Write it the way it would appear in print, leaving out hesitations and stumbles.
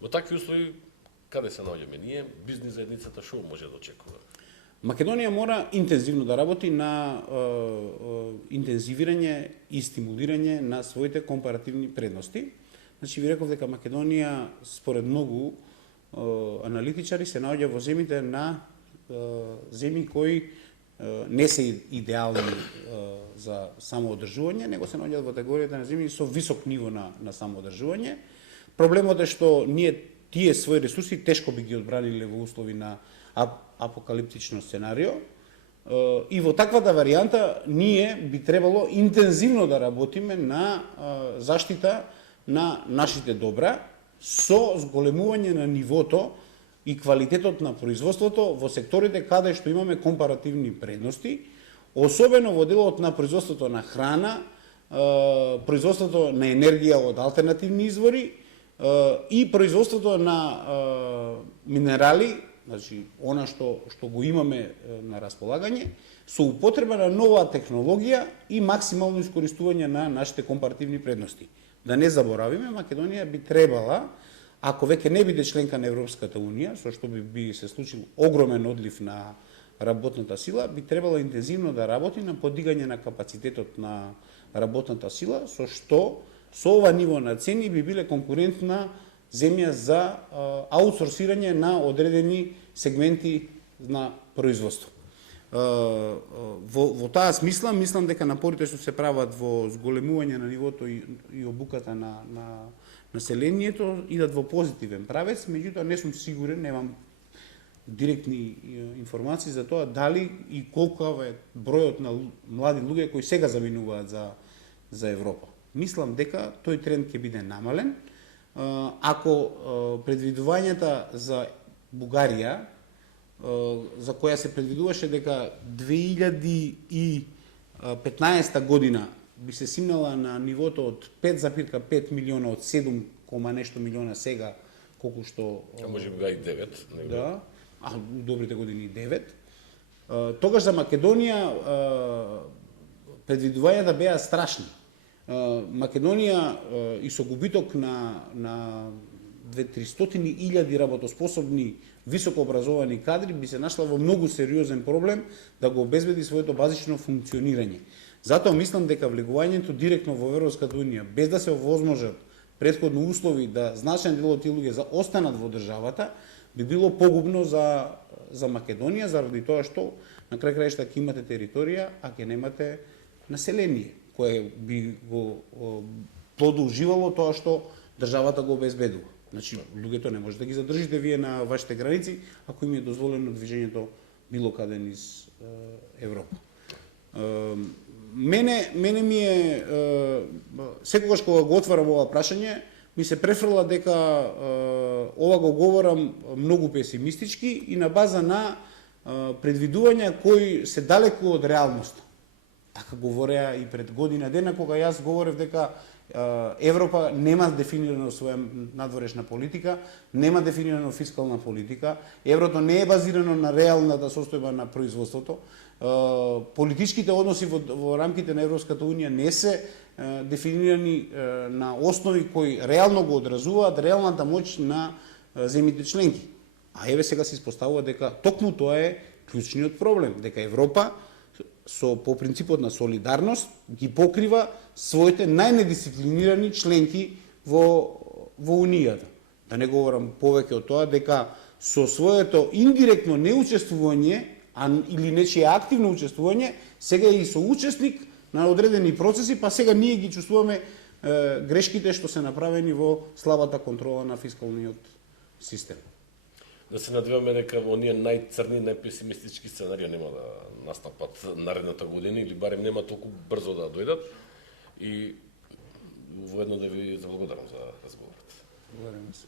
Во такви услови, каде се наоѓаме ние, бизнис заедницата што може да очекува? Македонија мора интензивно да работи на интензивирање и стимулирање на своите компаративни предности. Значи, ви реков дека Македонија, според многу аналитичари, се наоѓа во земите на земји кои не се идеални за самоодржување, него се наоѓаат во категоријата на земји со висок ниво на самоодржување. Проблемот е што ние тие своји ресурси тешко би ги одбраниле во услови на апокалиптично сценарио, и во таквата варијанта ние би требало интензивно да работиме на заштита на нашите добра со зголемување на нивото и квалитетот на производството во секторите каде што имаме компаративни предности, особено во делот на производството на храна, производството на енергија од алтернативни извори и производството на минерали, значи она што го имаме на располагање, со употреба на нова технологија и максимално искористување на нашите компаративни предности. Да не заборавиме, Македонија би требала, ако веќе не биде членка на Европската Унија, со што би се случил огромен одлив на работната сила, би требала интензивно да работи на подигање на капацитетот на работната сила, со што со ова ниво на цени би биле конкурентна земја за аутсорсирање на одредени сегменти на производство. Во таа смисла, мислам дека напорите што се прават во зголемување на нивото и обуката на населението идат во позитивен правец, меѓутоа не сум сигурен, немам директни информации за тоа дали и колку е бројот на млади луѓе кои сега заминуваат за Европа. Мислам дека тој тренд ќе биде намален. Ако предвидувањата за Бугарија, за која се предвидуваше дека 2015 година би се симнала на нивото од 5,5 милиона од 7, нешто милиона сега, колку што... А може би и 9. Да, у добрите години 9. Тогаш за Македонија предвидувањата беа страшни. Македонија и со губиток на 200-300 работоспособни високообразовани кадри би се нашла во многу сериозен проблем да го обезбеди своето базично функционирање. Затоа мислам дека влегувањето директно во Европската Унија, без да се овозможат претходно услови да значаен дел од тие луѓе останат во државата, би било погубно за Македонија, заради тоа што на крај краишта ќе имате територија, а ќе немате население, кое би го продолживало тоа што државата го обезбедува. Значи, луѓето не може да ги задржите вие на вашите граници, ако им е дозволено движењето било каде низ Европа. Мене ми е, секогаш кога го отварам ова прашање, ми се префрла дека ова го говорам многу песимистички и на база на предвидувања кои се далеку од реалноста. Така говореа и пред година дена, кога јас говорев дека Европа нема дефинирано своја надворешна политика, нема дефинирано фискална политика, еврото не е базирано на реалната состојба на производството, политичките односи во рамките на Европската Унија не се дефинирани на основи кои реално го одразуваат реалната моќ на земјите членки. А еве сега се испоставува дека токму тоа е клучниот проблем, дека Европа по принципот на солидарност ги покрива своите најнедисциплинирани членки во Унијата. Да не говорам повеќе од тоа дека со своето индиректно неучествување или нечие активно учествување, сега е и соучесник на одредени процеси, па сега ние ги чувствуваме грешките што се направени во слабата контрола на фискалниот систем. Да се надеваме дека оние најцрни, најпесимистички сценарии нема да настапат наредната година или барем нема толку брзо да дојдат. И воедно да ви заблагодарам за разговорот. Благодарам се.